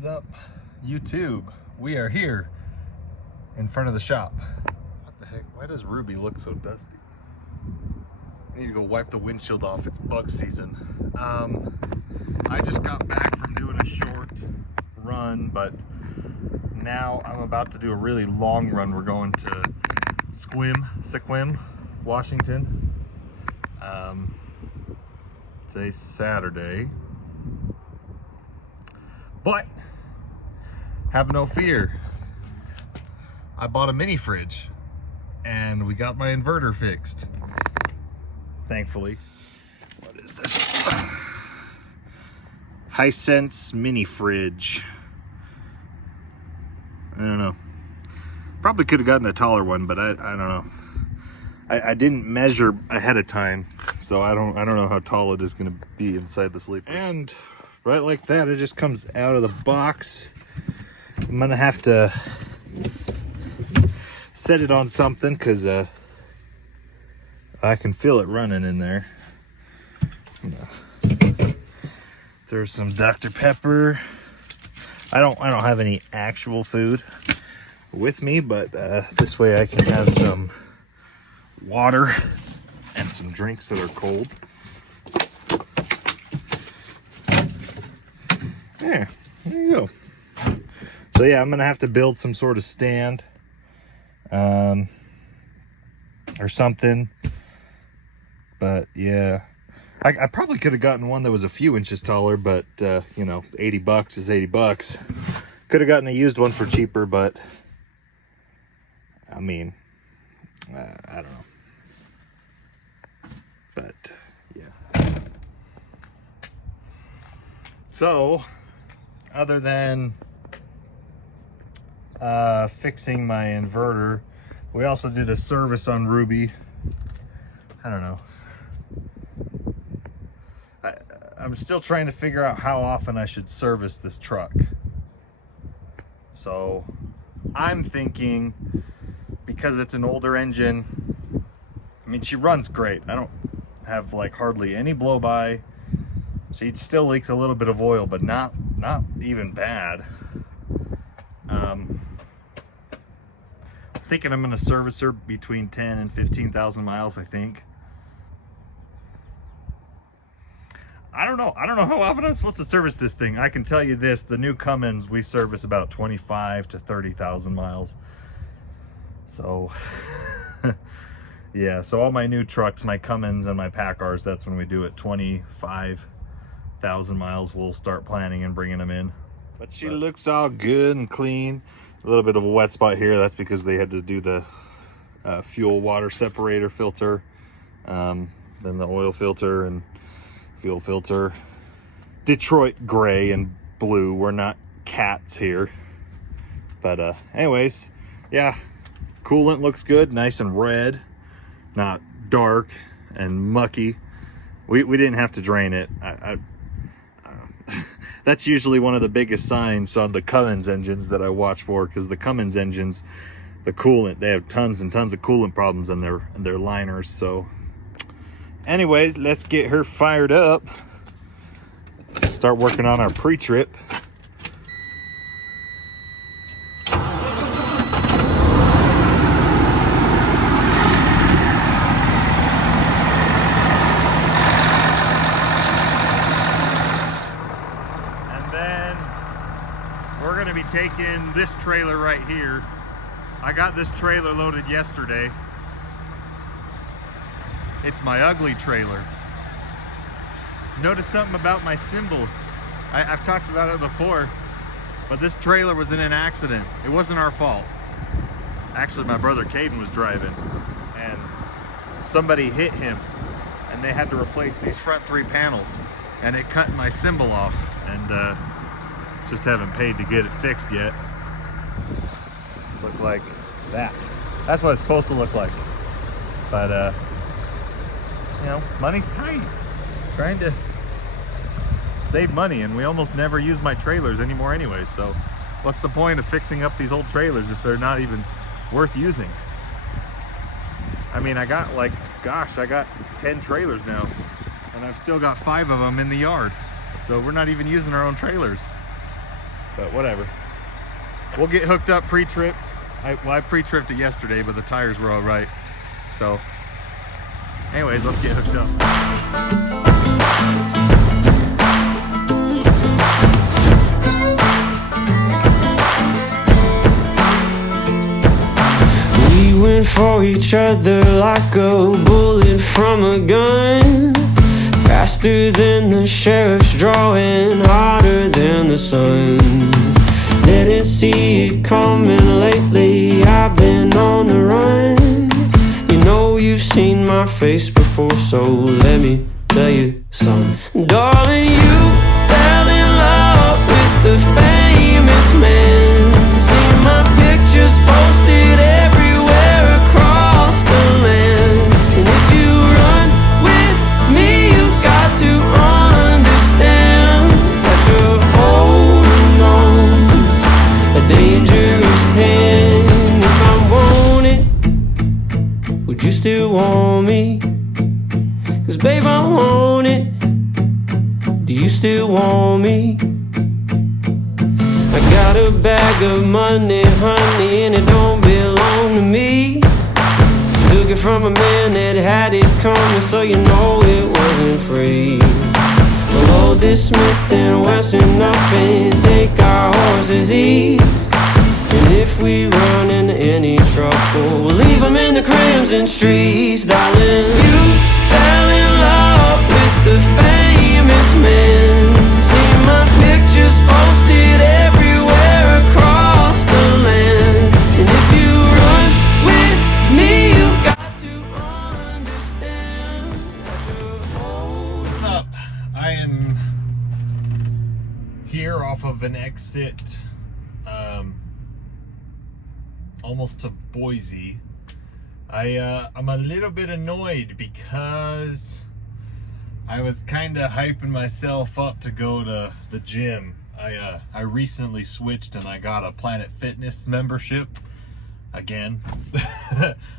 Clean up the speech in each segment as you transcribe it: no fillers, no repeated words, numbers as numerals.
is up, YouTube? We are here in front of the shop. What the heck? Why does Ruby look so dusty? I need to go wipe the windshield off. It's bug season. I just got back from doing a short run, but now I'm about to do a really long run. We're going to Sequim, Washington. Today's Saturday. But have no fear, I bought a mini fridge and we got my inverter fixed, thankfully. What is this? Hisense mini fridge. I don't know, probably could have gotten a taller one, but I don't know. I didn't measure ahead of time, so I don't know how tall it is going to be inside the sleeper. And right like that, it just comes out of the box. I'm gonna have to set it on something because I can feel it running in there. There's some Dr. Pepper. I don't have any actual food with me, but this way I can have some water and some drinks that are cold. Yeah, there you go. So yeah, I'm gonna have to build some sort of stand or something. But yeah, I probably could have gotten one that was a few inches taller, but you know, 80 bucks is 80 bucks. Could have gotten a used one for cheaper, but I mean, I don't know. But yeah. So other than fixing my inverter, we also did a service on Ruby. I don't know. I'm still trying to figure out how often I should service this truck. So I'm thinking, because it's an older engine, I mean, she runs great. I don't have like hardly any blow by. She still leaks a little bit of oil, but not even bad. Thinking I'm going to service her between 10 and 15,000 miles, I think. I don't know how often I'm supposed to service this thing. I can tell you this, the new Cummins, we service about 25 to 30,000 miles. So yeah, so all my new trucks, my Cummins and my Packars, that's when we do it. 25,000 miles, we'll start planning and bringing them in. But she looks all good and clean. A little bit of a wet spot here. That's because they had to do the fuel water separator filter, then the oil filter and fuel filter. Detroit gray and blue. We're not cats here. But anyways, yeah, coolant looks good, nice and red, not dark and mucky. We didn't have to drain it. That's usually one of the biggest signs on the Cummins engines that I watch for, because the Cummins engines, the coolant, they have tons and tons of coolant problems in their liners. So anyways, let's get her fired up, start working on our pre-trip. Taking this trailer right here. I got this trailer loaded yesterday. It's my ugly trailer. Notice something about my symbol. I've talked about it before, but this trailer was in an accident. It wasn't our fault. Actually, my brother Caden was driving and somebody hit him and they had to replace these front 3 panels, and it cut my symbol off, and just haven't paid to get it fixed yet. Look like that. That's what it's supposed to look like. But you know, money's tight. Trying to save money, and we almost never use my trailers anymore anyway, so what's the point of fixing up these old trailers if they're not even worth using? I mean, I got like, gosh, I got 10 trailers now, and I've still got 5 of them in the yard. So we're not even using our own trailers. But whatever. We'll get hooked up pre-tripped. I pre-tripped it yesterday, but the tires were all right. So, anyways, let's get hooked up. We went for each other like a bullet from a gun, faster than the sheriff's drawing, hotter than the sun. Didn't see it coming lately, I've been on the run. You know you've seen my face before, so let me tell you something. Darling, you fell in love with the famous man. See my pictures posted everywhere across the land. And if you run with me, you got to understand that you're holding on to a dangerous hand. If I want it, would you still want me? 'Cause babe, I want it. Do you still want me? I got a bag of money, honey, and it don't belong to me. Took it from a man that had it coming, so you know it wasn't free. We'll load this Smith and Wesson up and take our horses east. And if we run into any trouble, we'll leave them in the crimson streets. Darling, you fell in love with the famous man. See my pictures posted everywhere across the land. And if you run with me, you got to understand that you're holding. What's up? I am here off of an exit, almost to Boise. I'm a little bit annoyed because I was kind of hyping myself up to go to the gym. I recently switched and I got a Planet Fitness membership again.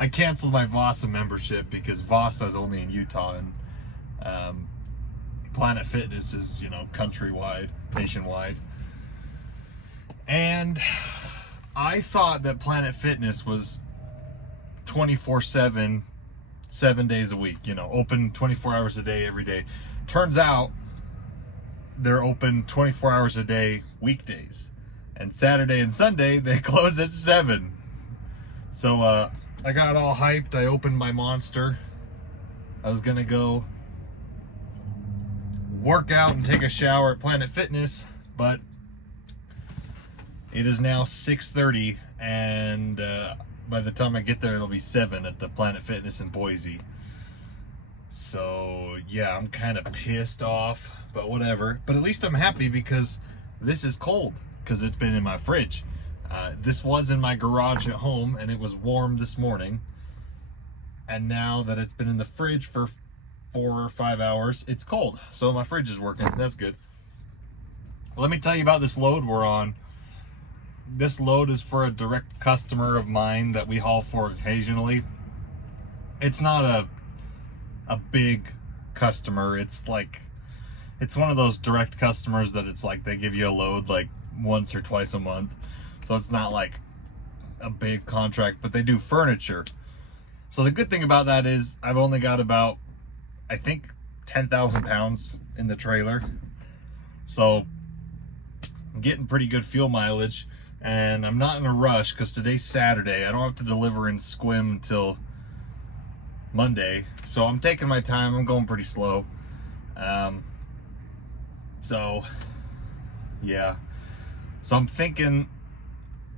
I canceled my Vasa membership because Vasa is only in Utah, and Planet Fitness is, you know, countrywide, nationwide. And I thought that Planet Fitness was 24/7, 7 days a week, you know, open 24 hours a day, every day. Turns out they're open 24 hours a day, weekdays. And Saturday and Sunday, they close at 7. So I got all hyped. I opened my Monster. I was gonna go work out and take a shower at Planet Fitness, but it is now 6:30, and by the time I get there, it'll be 7 at the Planet Fitness in Boise. So yeah, I'm kind of pissed off, but whatever. But at least I'm happy because this is cold, because it's been in my fridge. This was in my garage at home, and it was warm this morning. And now that it's been in the fridge for 4 or 5 hours, it's cold. So my fridge is working. That's good. Let me tell you about this load we're on. This load is for a direct customer of mine that we haul for occasionally. It's not a big customer. It's like, it's one of those direct customers that it's like they give you a load like once or twice a month. So it's not like a big contract, but they do furniture. So the good thing about that is I've only got about, I think, 10,000 pounds in the trailer. So I'm getting pretty good fuel mileage. And I'm not in a rush because today's Saturday. I don't have to deliver in Sequim until Monday. So I'm taking my time. I'm going pretty slow. So yeah. So I'm thinking,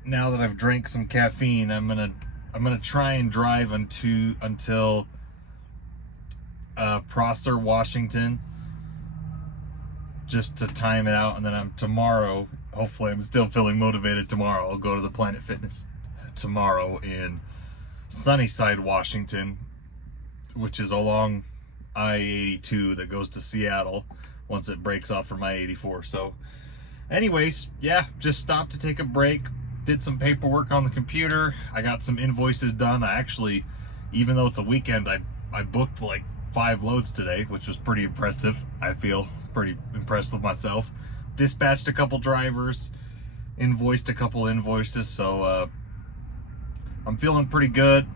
now that I've drank some caffeine, I'm gonna try and drive until Prosser, Washington, just to time it out, and then tomorrow, hopefully I'm still feeling motivated tomorrow, I'll go to the Planet Fitness tomorrow in Sunnyside, Washington, which is along I-82 that goes to Seattle once it breaks off from I-84. So anyways, yeah, just stopped to take a break, did some paperwork on the computer. I got some invoices done. I actually, even though it's a weekend, I booked like 5 loads today, which was pretty impressive. I feel pretty impressed with myself. Dispatched a couple drivers, invoiced a couple invoices, so I'm feeling pretty good.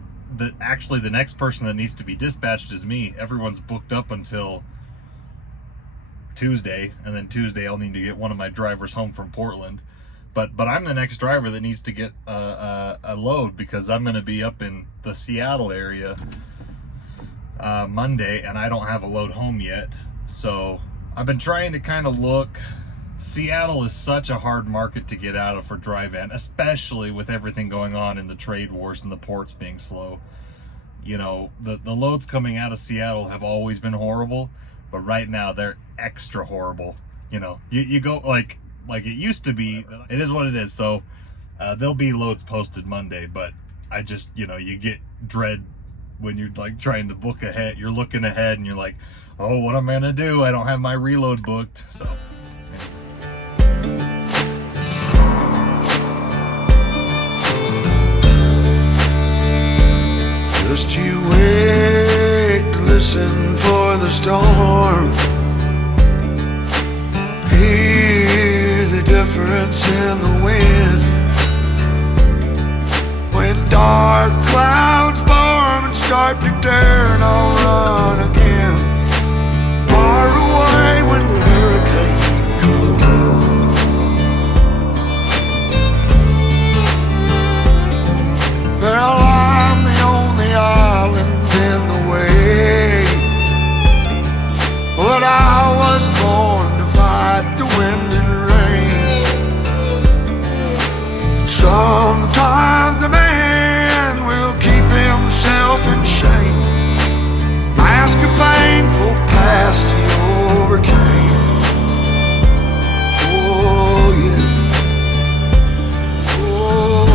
Actually, the next person that needs to be dispatched is me. Everyone's booked up until Tuesday, and then Tuesday I'll need to get one of my drivers home from Portland. But I'm the next driver that needs to get a load, because I'm going to be up in the Seattle area Monday, and I don't have a load home yet. So I've been trying to kind of look. Seattle is such a hard market to get out of for dry van, especially with everything going on in the trade wars and the ports being slow. You know, the loads coming out of Seattle have always been horrible, but right now they're extra horrible. You know, you go like it used to be. It is what it is. So there'll be loads posted Monday, but I just, you know, you get dread when you're like trying to book ahead. You're looking ahead and you're like, oh, what am I gonna do? I don't have my reload booked. So just you wait to listen for the storm. Hear the difference in the wind. When dark clouds form and start to turn, I'll run again. Far away when the hurricane comes in. Well, I'm the only island in the way, but I was born to fight the wind and rain. Sometimes a man will keep himself in shame, mask a painful past he overcame. Oh yes, oh,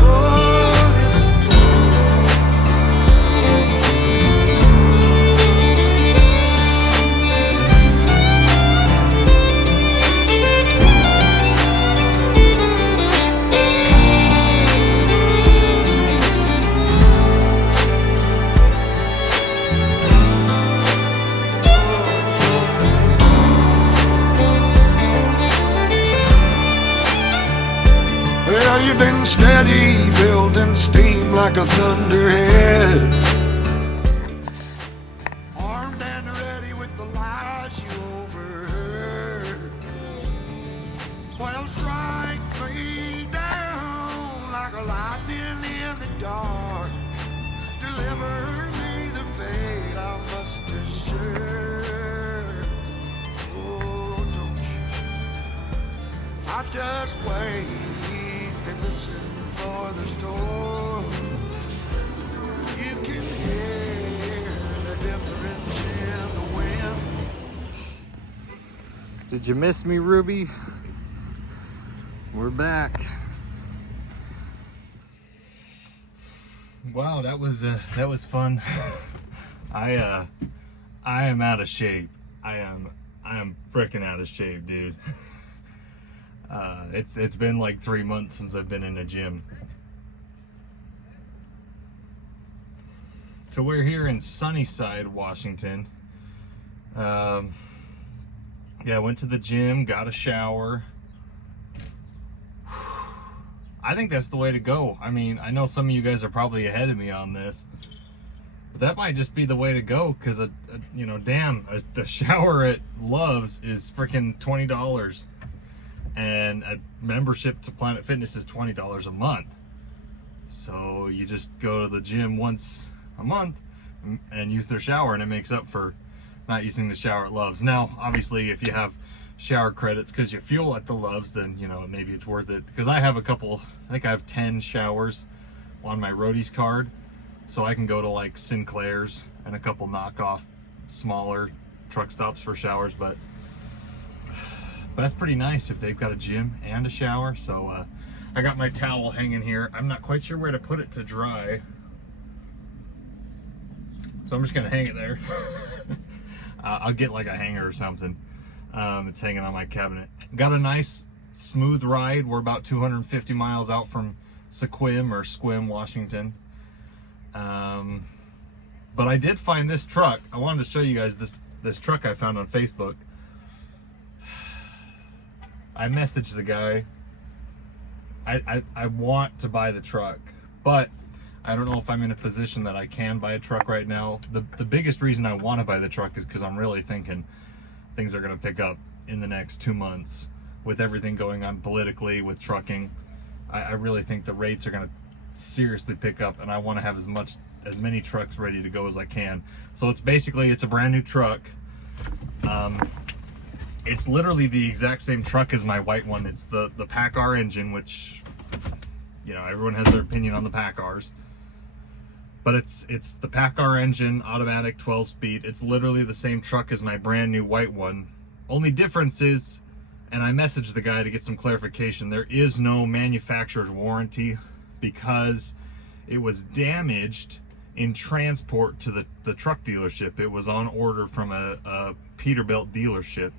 oh yes. Well, you've been steady, building steam like a thunderhead, armed and ready with the lies you overheard. Well, strike me down like a lightning in the dark. Deliver me the fate I must deserve. Oh, don't you? I just wait and listen for the storm. You can hear the difference in the wind. did you miss me, Ruby? We're back. Wow, that was fun. I am out of shape. I am freaking out of shape, dude. It's been like 3 months since I've been in a gym. So we're here in Sunnyside, Washington. Yeah, I went to the gym, got a shower. I think that's the way to go. I mean, I know some of you guys are probably ahead of me on this, but that might just be the way to go, because you know, damn, a shower at Love's is freaking $20. And a membership to Planet Fitness is $20 a month. So you just go to the gym once a month and use their shower, and it makes up for not using the shower at Love's. Now, obviously, if you have shower credits because you fuel at the Love's, then, you know, maybe it's worth it. Because I have a couple, I think I have 10 showers on my Roadies card. So I can go to like Sinclair's and a couple knockoff smaller truck stops for showers, but that's pretty nice if they've got a gym and a shower. So I got my towel hanging here. I'm not quite sure where to put it to dry, so I'm just gonna hang it there. I'll get like a hanger or something. It's hanging on my cabinet. Got a nice smooth ride. We're about 250 miles out from Sequim, Washington. But I did find this truck. I wanted to show you guys this truck I found on Facebook. I messaged the guy. I want to buy the truck, but I don't know if I'm in a position that I can buy a truck right now. The biggest reason I want to buy the truck is because I'm really thinking things are going to pick up in the next 2 months with everything going on politically with trucking. I really think the rates are going to seriously pick up, and I want to have as many trucks ready to go as I can. So it's a brand new truck. It's literally the exact same truck as my white one. It's the PACCAR engine, which, you know, everyone has their opinion on the PACCARs. But it's the PACCAR engine, automatic 12-speed. It's literally the same truck as my brand new white one. Only difference is, and I messaged the guy to get some clarification, there is no manufacturer's warranty because it was damaged in transport to the truck dealership. It was on order from a Peterbilt dealership,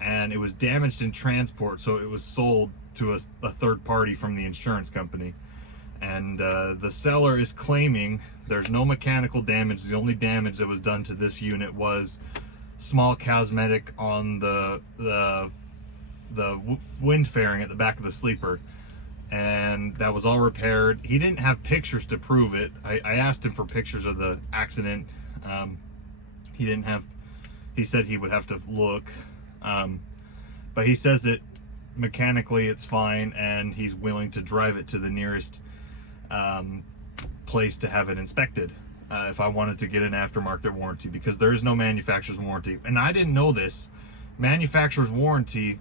and it was damaged in transport, so it was sold to a third party from the insurance company. And the seller is claiming there's no mechanical damage. The only damage that was done to this unit was small cosmetic on the wind fairing at the back of the sleeper, and that was all repaired. He didn't have pictures to prove it. I asked him for pictures of the accident. He didn't have. He said he would have to look, but he says that mechanically it's fine, and he's willing to drive it to the nearest place to have it inspected if I wanted to get an aftermarket warranty, because there is no manufacturer's warranty. And I didn't know this. Manufacturer's warranty,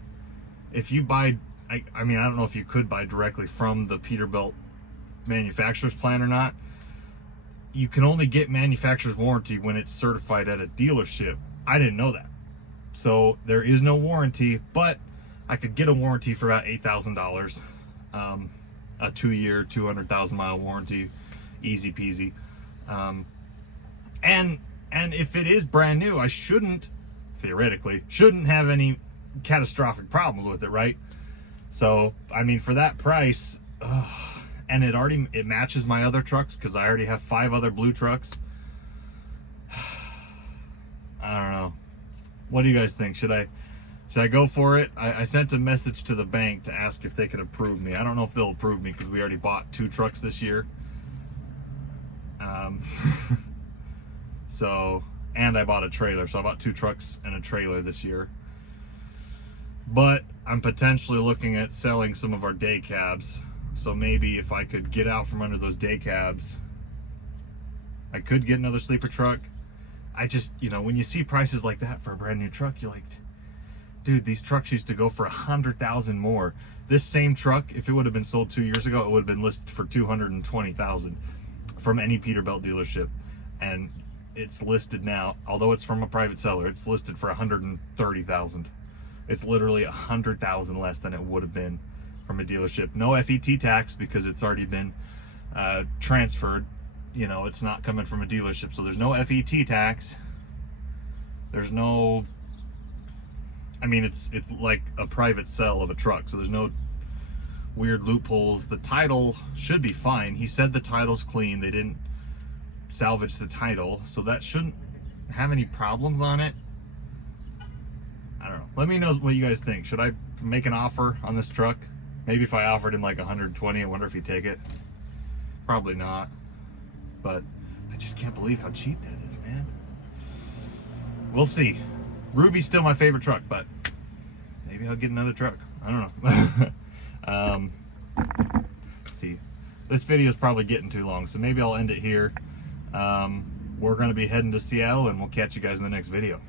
if you buy, I mean, I don't know if you could buy directly from the Peterbilt manufacturer's plan or not. You can only get manufacturer's warranty when it's certified at a dealership. I didn't know that. So there is no warranty, but I could get a warranty for about $8,000. A 2-year, 200,000 mile warranty, easy peasy. And if it is brand new, I theoretically shouldn't have any catastrophic problems with it, right? So, I mean, for that price, and it matches my other trucks, because I already have 5 other blue trucks. I don't know. What do you guys think? Should I go for it? I sent a message to the bank to ask if they could approve me. I don't know if they'll approve me because we already bought 2 trucks this year. So, and I bought a trailer. So I bought 2 trucks and a trailer this year. But I'm potentially looking at selling some of our day cabs. So maybe if I could get out from under those day cabs, I could get another sleeper truck. I just, you know, when you see prices like that for a brand new truck, you're like, dude, these trucks used to go for $100,000 more. This same truck, if it would have been sold 2 years ago, it would have been listed for $220,000 from any Peterbilt dealership. And it's listed now, although it's from a private seller, it's listed for $130,000. It's literally $100,000 less than it would have been from a dealership. No FET tax because it's already been transferred. You know, it's not coming from a dealership, so there's no FET tax. There's no, I mean, it's like a private sale of a truck, so there's no weird loopholes. The title should be fine. He said the title's clean. They didn't salvage the title, so that shouldn't have any problems on it. I don't know. Let me know what you guys think. Should I make an offer on this truck? Maybe if I offered him like 120, I wonder if he'd take it. Probably not. But I just can't believe how cheap that is, man. We'll see. Ruby's still my favorite truck, but maybe I'll get another truck. I don't know. See, this video is probably getting too long, so maybe I'll end it here. We're going to be heading to Seattle, and we'll catch you guys in the next video.